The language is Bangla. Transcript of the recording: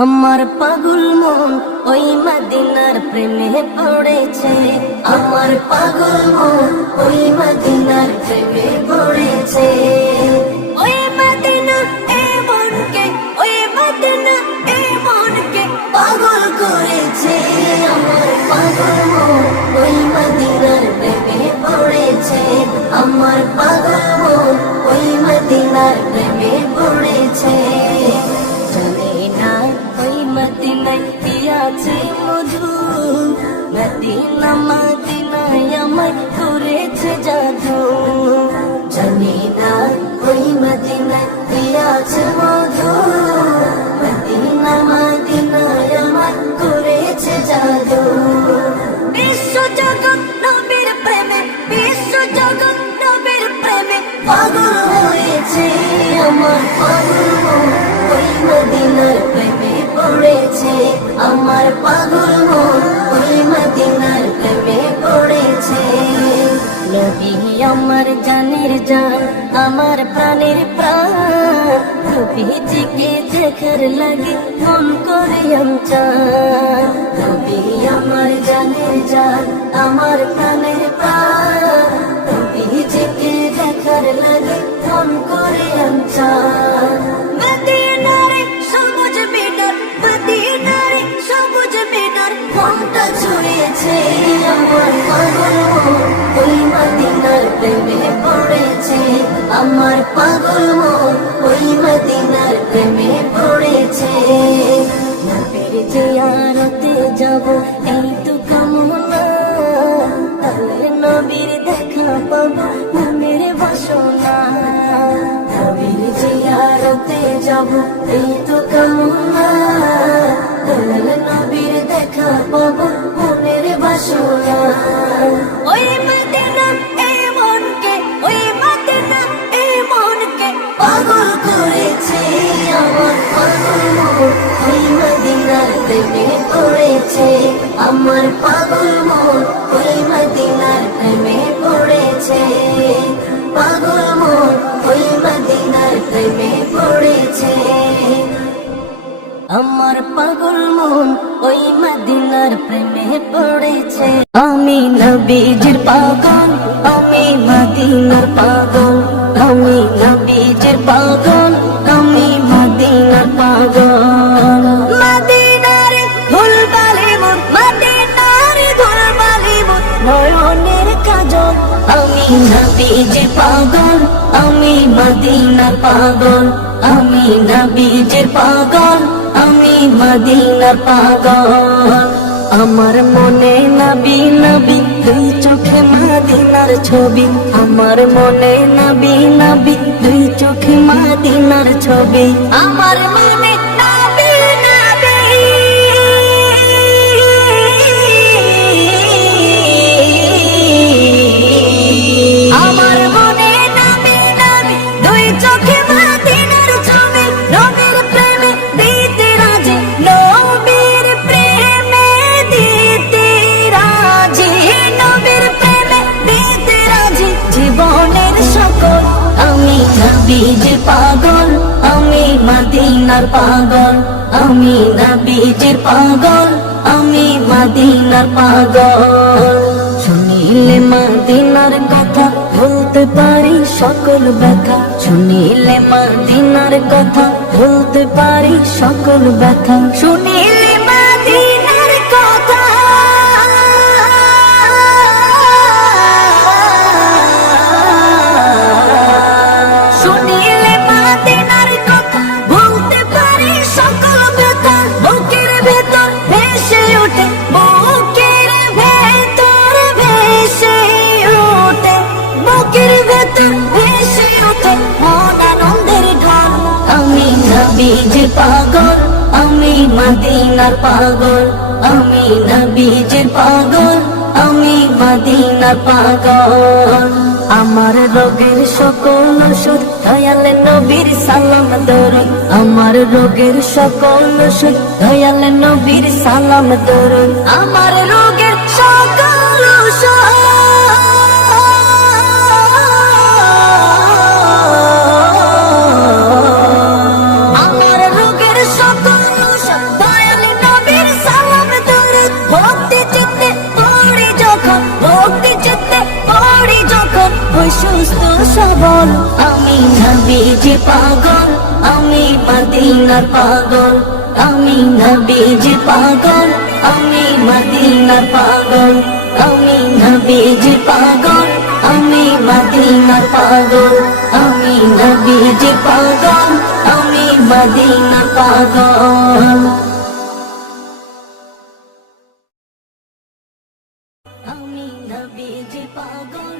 আমার পাগল মন ওই মদিনার প্রেমে পড়েছে। আমার পাগল মন ওই মদিনার প্রেমে পড়েছে। ওই মদিনা এ মনকে, ওই মদিনা এ মনকে পাগল করেছে। আমার পাগল মন ওই মদিনার প্রেমে পড়েছে। আমার পাগল মন ওই মদিনার প্রেমে পড়েছে। মদিনায় দিয়াছে মধু, মদিনা মদিনায় আমায় করেছে জাদু। জানি না ওই মদিনায় দিয়াছে মধু, মদিনা মদিনায় আমায় করেছে জাদু। বিশ্ব জগৎ নবীর প্রেমে, বিশ্ব জগৎ নবীর প্রেমে পাগল হয়েছে। আমার পাগল ওই মদিনার প্রেমে পড়েছে। আমার পাগল মন ওই মদিনার প্রেমে পড়েছে। নবী আমার জানের জান, আমার প্রাণের প্রাণ, নবীজিকে দেখার লাগে মন করে আমচান। নবী আমার জানের জান, আমার প্রাণের প্রাণ, নবীজিকে দেখার লাগে মন করে আমচান। মনটা ছুঁয়েছে আমার পাগল মন ওই মদিনার প্রেমে পড়েছে। আমার পাগল মন ওই মদিনার প্রেমে পড়েছে। নবীর জিয়ারতে যাব এই তো কামনা, তাহলে নবীর দেখা পাবো মনের বাসনা। নবীর জিয়ারতে যাব এই তো কামনা, তাহলে নবীর দেখা পাবো মনের বাসনা। ওই মদিনা এ মনকে, ওই মদিনা এ মনকে পাগল করেছে। আমার পাগল মন ওই মদিনার প্রেমে পড়েছে। আমার পাগল মন ওই মদিনার প্রেমে পড়েছে। পাগল মন ওই মদিনার প্রেমে পড়েছে। আমার পাগল মন ওই মদিনার প্রেমে পড়েছে। আমি নবীজির পাগল, আমি মদিনার পাগল, আমি নবীজির পাগল, আমি মদিনার পাগল। মদিনার ধুলবালি মন, মদিনার ধুলবালি মন নয়নের কাজল। আমি নবীজির পাগল, আমি মদিনার পাগল, আমি নবীজির পাগল, আমি মদিনার পাগল। আমার মনে নবী নবী, দুই চোখে মদিনার ছবি। আমার মনে নবী নবী, দুই চোখে মদিনার ছবি। আমার মনে নবী নবী, আমার মনে নবী নবী, দুই চোখে মদিনার ছবি। নবীর প্রেমে দিতে রাজি, নবীর প্রেমে দিতে রাজি, নবীর প্রেমে দিতে রাজি জীবনের সকল। আমি নবীজির পাগল, আমি মদিনার পাগল, আমি নবীজির পাগল, আমি মদিনার পাগল। শুনিলে মদিনার কথা ভুলতে পারি সকল ব্যথা। শুনিলে মদিনার কথা ভুলতে পারি সকল ব্যথা। শুনিলে মদিনার কথা, শুনিলে মদিনার কথা ভুলতে পারি সকল ব্যথা। বুকের ভেতর ভেসে ওঠে, বুকের ভেতর ভেসে ওঠে, বুকের ভেতর ভেসে ওঠে মন আনন্দের ঢল। আমি নবীজির পাগল, আমি মদিনার পাগল, আমি নবীজির পাগল, আমি মদিনার পাগল। আমার রোগের সকল ওষুধ দয়াল নবীর সালাম দরুদ। আমার রোগের সকল ওষুধ দয়াল নবীর সালাম দরুদ। আমার রোগের সকল ওষুধ, আমার রোগের সকল ওষুধ নবীজি পাগল, আমি মদিনার পাগল, আমি নবীজি পাগল, আমি মদিনার পাগল, আমি নবীজি পাগল, আমি মদিনার পাগল, আমি নবীজি পাগল, আমি মদিনার পাগল, আমি নবীজি পাগল।